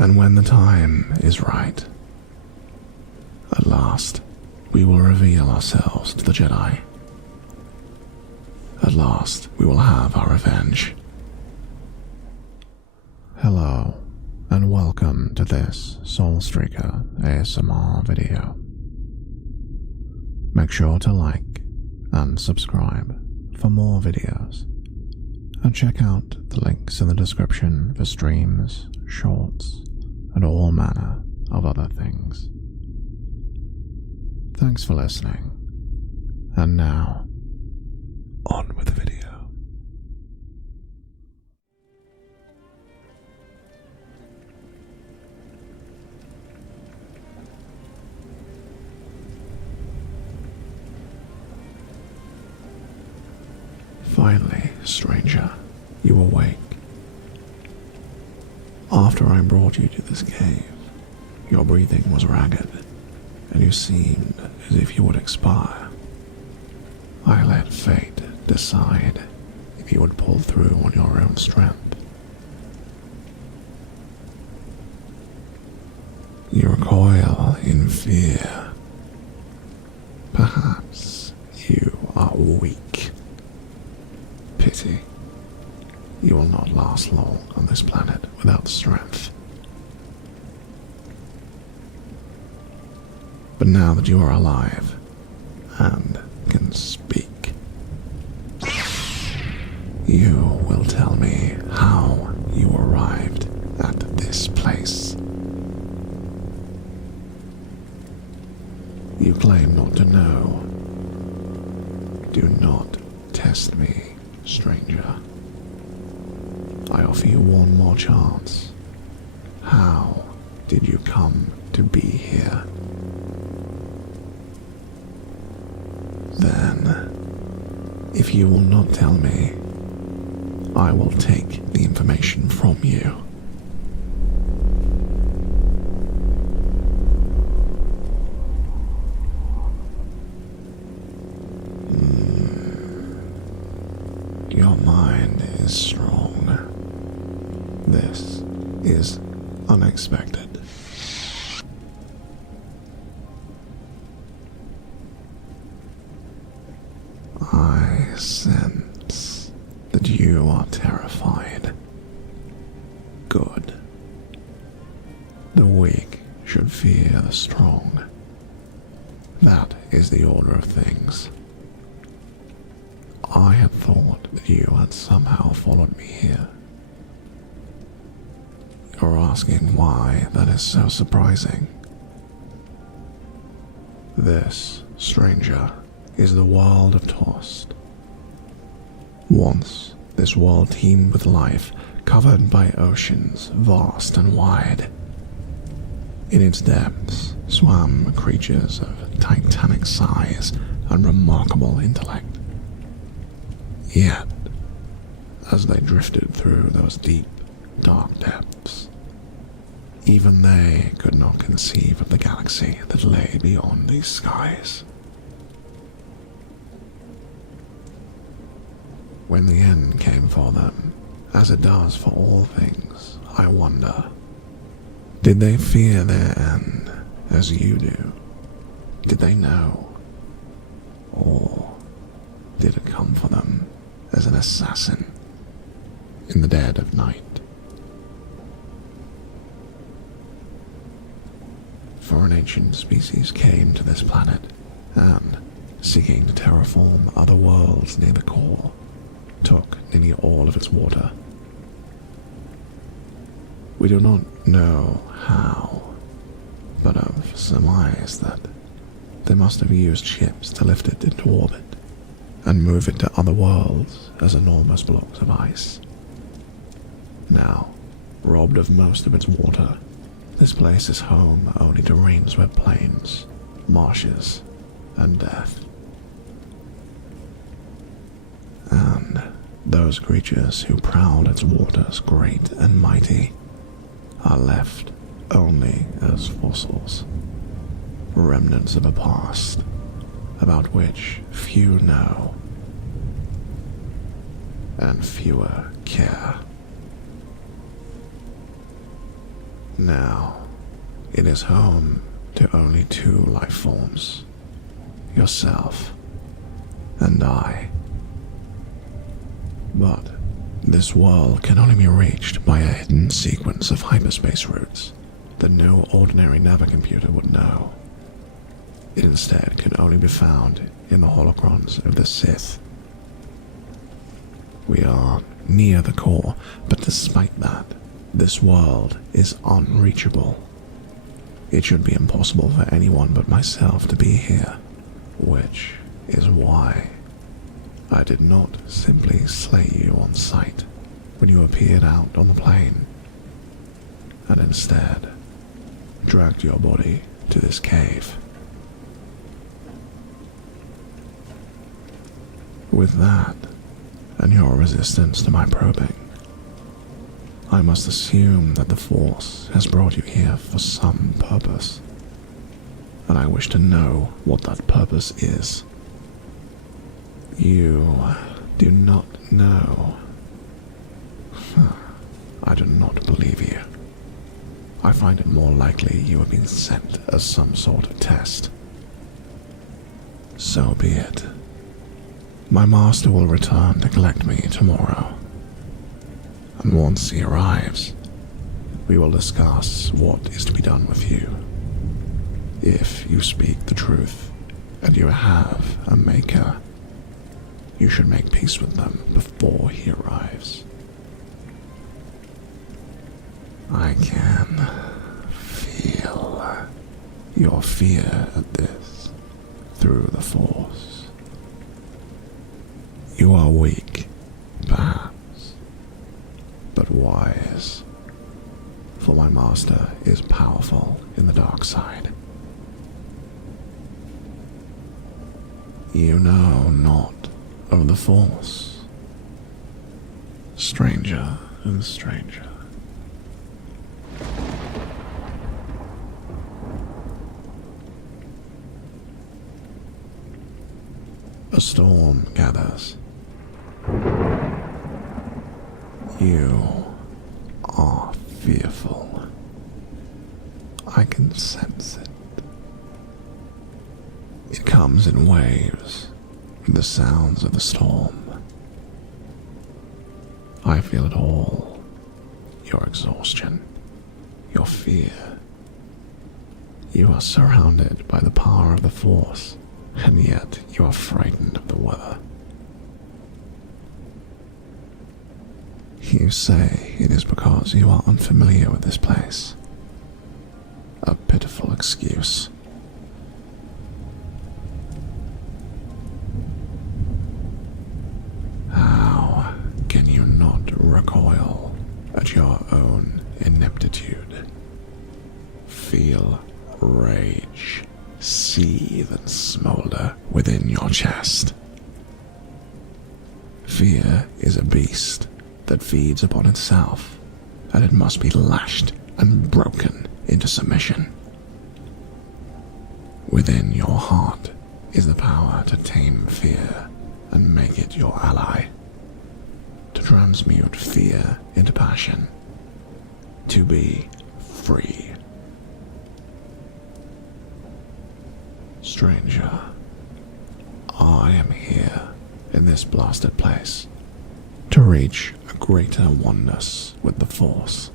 And when the time is right, at last, we will reveal ourselves to the Jedi. At last, we will have our revenge. Hello, and welcome to this Soulstreaker ASMR video. Make sure to like and subscribe for more videos, and check out the links in the description for streams, shorts, and all manner of other things. Thanks for listening, and now, on with the video. Finally, stranger, you awake. After I brought you to this cave, your breathing was ragged, and you seemed as if you would expire. I let fate decide if you would pull through on your own strength. You recoil in fear. Perhaps you are weak. Pity. You will not last long on this planet without strength. But now that you are alive and can speak, you will tell me how you arrived at this place. You claim not to know. Do not test me, stranger. I offer you one more chance. How did you come to be here? Then, if you will not tell me, I will take the information from you. Your mind is strong. This is unexpected. I sense that you are terrified. Good. The weak should fear the strong. That is the order of things. I had thought that you had somehow followed me here. You're asking why that is so surprising. This, stranger, is the world of Tost. Once, this world teemed with life, covered by oceans vast and wide. In its depths swam creatures of titanic size and remarkable intellect. Yet, as they drifted through those deep, dark depths, even they could not conceive of the galaxy that lay beyond these skies. When the end came for them, as it does for all things, I wonder, did they fear their end as you do? Did they know? Or did it come for them as an assassin in the dead of night? For an ancient species came to this planet, and, seeking to terraform other worlds near the core, took nearly all of its water. We do not know how, but have surmised that they must have used ships to lift it into orbit and move it to other worlds as enormous blocks of ice. Now, robbed of most of its water, this place is home only to rain-swept plains, marshes, and death. And those creatures who prowled its waters great and mighty are left only as fossils, remnants of a past about which few know and fewer care. Now, it is home to only two life forms, yourself and I. But this world can only be reached by a hidden sequence of hyperspace routes that no ordinary navicomputer would know. It instead can only be found in the holocrons of the Sith. We are near the core, but despite that, this world is unreachable. It should be impossible for anyone but myself to be here, which is why I did not simply slay you on sight when you appeared out on the plain, and instead dragged your body to this cave. With that, and your resistance to my probing, I must assume that the Force has brought you here for some purpose, and I wish to know what that purpose is. You do not know. I do not believe you. I find it more likely you have been sent as some sort of test. So be it. My master will return to collect me tomorrow. And once he arrives, we will discuss what is to be done with you. If you speak the truth, and you have a maker, you should make peace with them before he arrives. I can feel your fear at this through the Force. You are weak, perhaps, but wise, for my master is powerful in the dark side. You know not of the Force, stranger and stranger. A storm gathers. You are fearful. I can sense it. It comes in waves, with the sounds of the storm. I feel it all. Your exhaustion, your fear. You are surrounded by the power of the Force, and yet you are frightened of the weather. You say it is because you are unfamiliar with this place. A pitiful excuse. How can you not recoil at your own ineptitude? Feel rage seethe and smolder within your chest. Fear is a beast that feeds upon itself, and it must be lashed and broken into submission. Within your heart is the power to tame fear and make it your ally, to transmute fear into passion, to be free. Stranger, I am here in this blasted place to reach a greater oneness with the Force.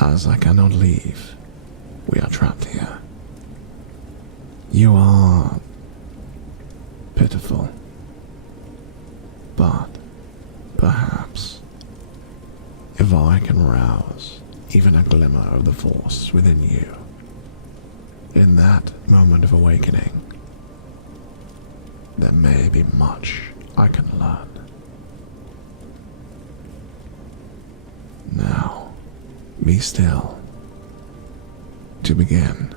As I cannot leave, we are trapped here. You are pitiful, but perhaps if I can rouse even a glimmer of the Force within you, in that moment of awakening, there may be much I can learn. Now, be still. To begin,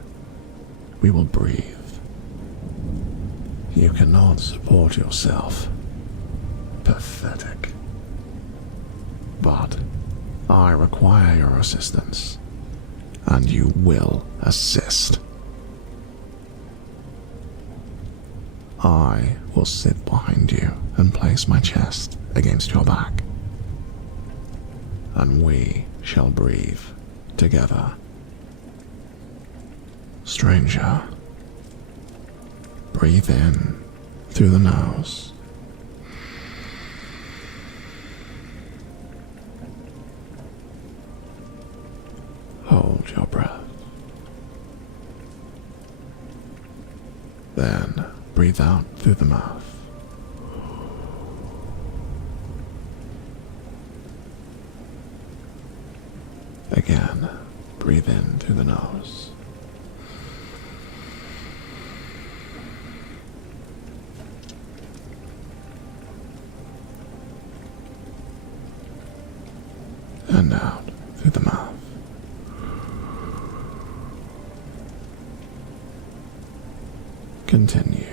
we will breathe. You cannot support yourself. Pathetic. But I require your assistance, and you will assist. I will sit behind you and place my chest against your back, and we shall breathe together. Stranger, breathe in through the nose. Hold your breath. Then breathe out through the mouth. Again, breathe in through the nose. And out through the mouth. Continue.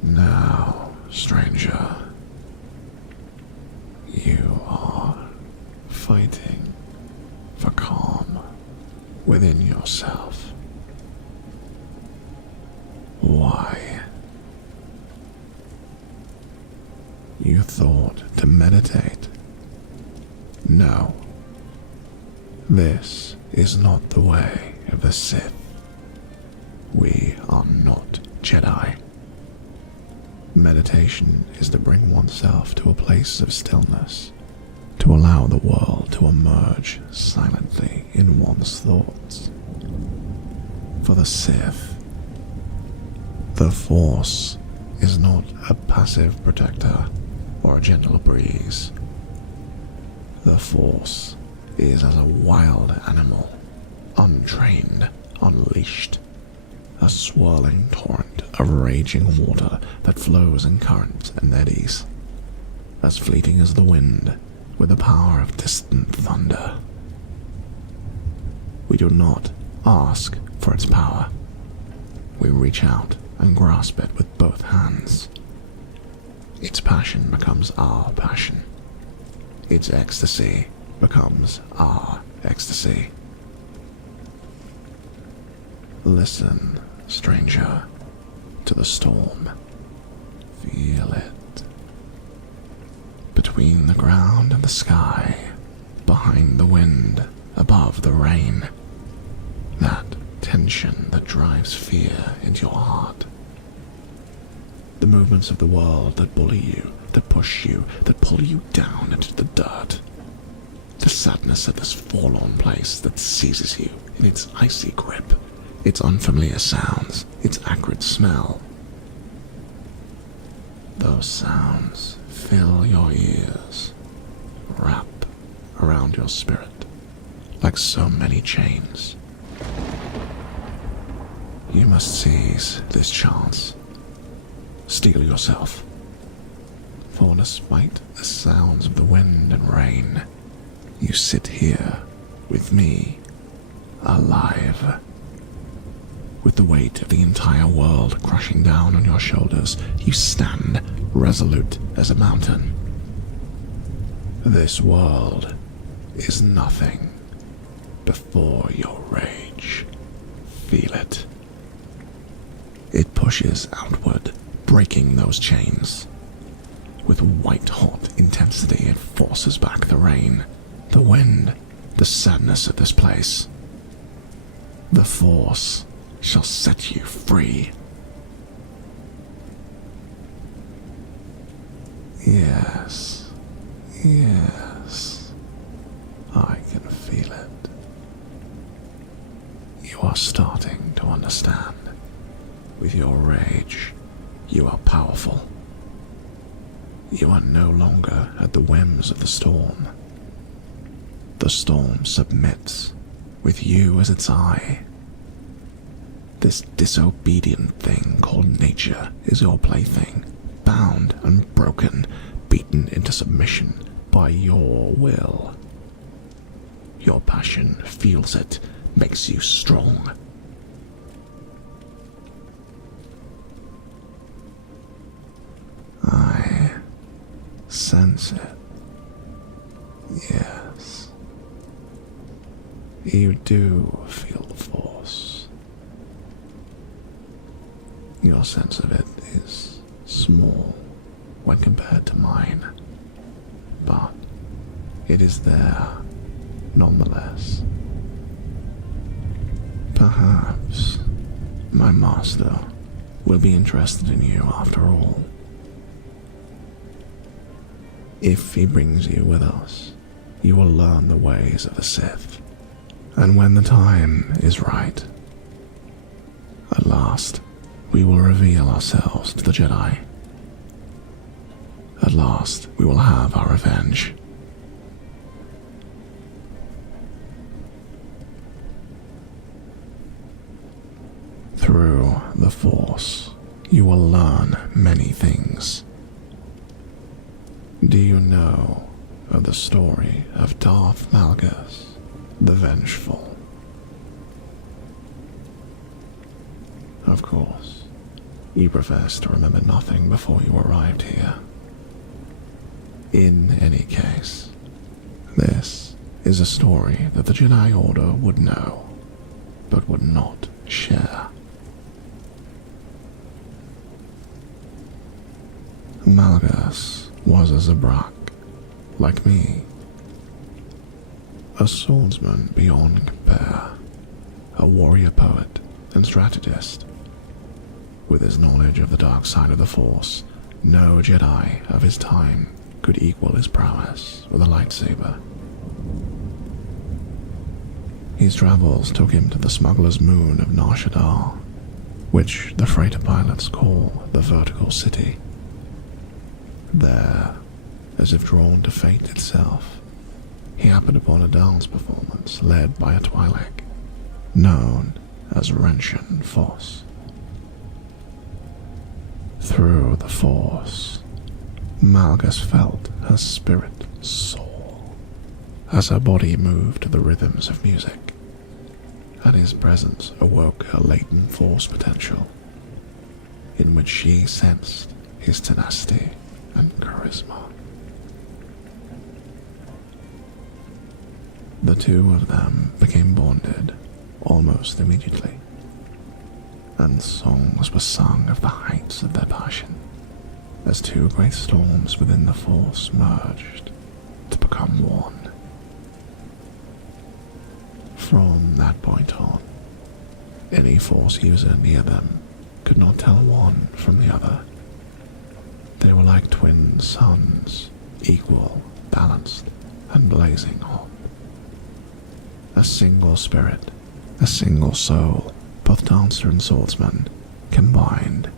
Now, stranger, you are fighting for calm within yourself. Why? You thought to meditate. No. This is not the way of the Sith. We are not Jedi. Meditation is to bring oneself to a place of stillness, to allow the world to emerge silently in one's thoughts. For the Sith, the Force is not a passive protector or a gentle breeze. The Force is as a wild animal, untrained, unleashed, a swirling torrent of raging water that flows in currents and eddies, as fleeting as the wind with the power of distant thunder. We do not ask for its power. We reach out and grasp it with both hands. Its passion becomes our passion, its ecstasy becomes our ecstasy. Listen, stranger, to the storm. Feel it. Between the ground and the sky, behind the wind, above the rain. That tension that drives fear into your heart. The movements of the world that bully you, that push you, that pull you down into the dirt. The sadness of this forlorn place that seizes you in its icy grip, its unfamiliar sounds, its acrid smell. Those sounds fill your ears, wrap around your spirit like so many chains. You must seize this chance. Steel yourself. For despite the sounds of the wind and rain, you sit here with me, alive. With the weight of the entire world crushing down on your shoulders, you stand resolute as a mountain. This world is nothing before your rage. Feel it. It pushes outward, breaking those chains. With white-hot intensity, it forces back the rain, the wind, the sadness of this place. The force shall set you free. Yes, yes, I can feel it. You are starting to understand. With your rage, you are powerful. You are no longer at the whims of the storm. The storm submits, with you as its eye. This disobedient thing called nature is your plaything, bound and broken, beaten into submission by your will. Your passion feels it, makes you strong. I sense it. Yes. You do feel the force. Your sense of it is small when compared to mine, but it is there nonetheless. Perhaps my master will be interested in you after all. If he brings you with us, you will learn the ways of the Sith, and when the time is right, at last we will reveal ourselves to the Jedi. At last we will have our revenge. Through the Force, you will learn many things. Do you know of the story of Darth Maul, the Vengeful? Of course, you profess to remember nothing before you arrived here. In any case, this is a story that the Jedi Order would know, but would not share. Malgus was a Zabrak, like me. A swordsman beyond compare, a warrior poet and strategist. With his knowledge of the dark side of the Force, no Jedi of his time could equal his prowess with a lightsaber. His travels took him to the smuggler's moon of Nar Shaddaa, which the freighter pilots call the Vertical City. There, as if drawn to fate itself, he happened upon a dance performance led by a Twi'lek, known as Wrenchen Foss. Through the Force, Malgus felt her spirit soar, as her body moved to the rhythms of music, and his presence awoke her latent Force potential, in which she sensed his tenacity and charisma. The two of them became bonded almost immediately, and songs were sung of the heights of their passion as two great storms within the Force merged to become one. From that point on, any Force user near them could not tell one from the other. They were like twin suns, equal, balanced, and blazing hot. A single spirit, a single soul, both dancer and swordsman, combined,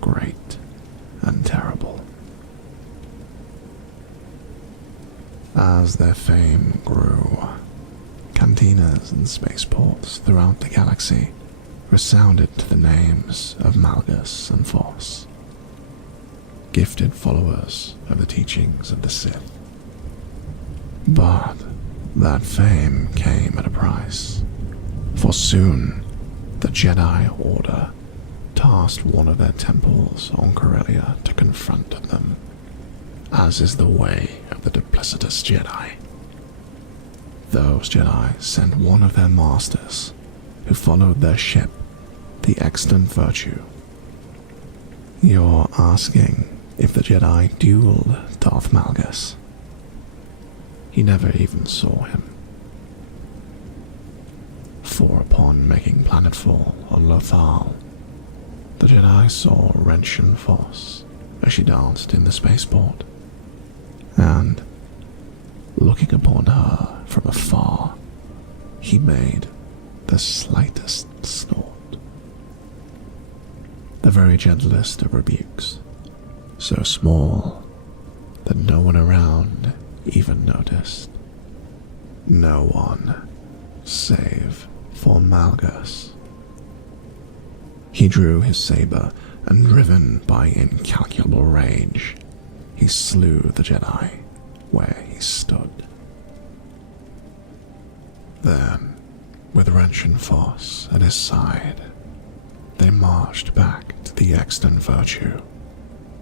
great and terrible. As their fame grew, cantinas and spaceports throughout the galaxy resounded to the names of Malgus and Voss, gifted followers of the teachings of the Sith. But that fame came at a price, for soon the Jedi Order tasked one of their temples on Corellia to confront them, as is the way of the duplicitous Jedi. Those Jedi sent one of their masters, who followed their ship, the Extant Virtue. You're asking if the Jedi dueled Darth Malgus? He never even saw him. For upon making planetfall on Lothal, the Jedi saw Wrenchen Foss as she danced in the spaceport, and, looking upon her from afar, he made the slightest snort. The very gentlest of rebukes, so small that no one around even noticed. No one, save for Malgus. He drew his saber, and driven by incalculable rage, he slew the Jedi where he stood. Then, with Wrenchen Foss at his side, they marched back to the Extant Virtue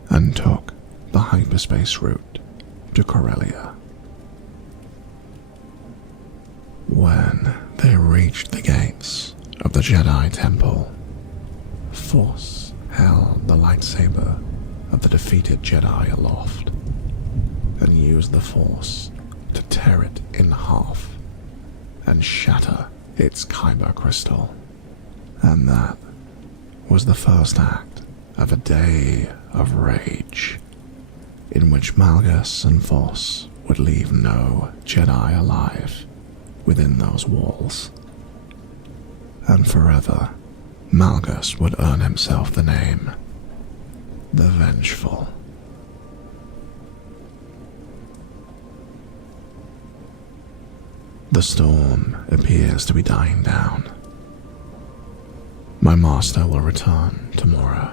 and took the hyperspace route to Corellia. When they reached the gates of the Jedi Temple, Force held the lightsaber of the defeated Jedi aloft and used the Force to tear it in half and shatter its kyber crystal. And that was the first act of a day of rage, in which Malgus and Voss would leave no Jedi alive within those walls. And forever, Malgus would earn himself the name, the Vengeful. The storm appears to be dying down. My master will return tomorrow.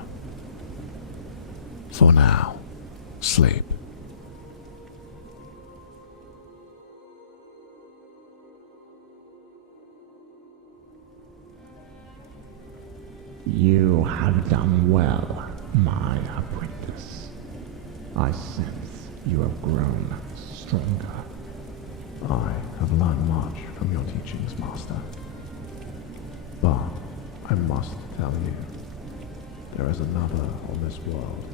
For now, sleep. You have done well, my apprentice. I sense you have grown stronger. I have learned much from your teachings, Master. But I must tell you, there is another on this world.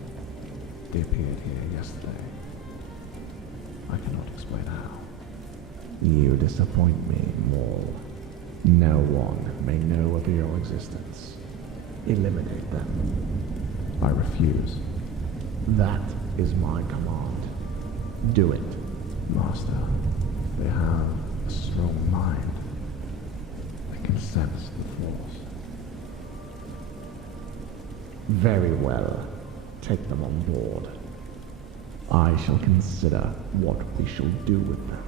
They appeared here yesterday. I cannot explain how. You disappoint me, Maul. No one may know of your existence. Eliminate them. I refuse. That is my command. Do it, Master. They have a strong mind. They can sense the Force. Very well. Take them on board. I shall consider what we shall do with them.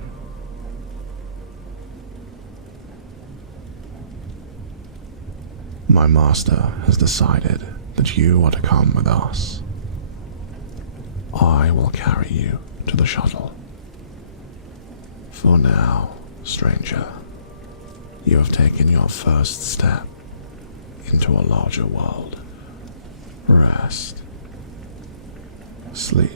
My master has decided that you are to come with us. I will carry you to the shuttle. For now, stranger, you have taken your first step into a larger world. Rest. Sleep.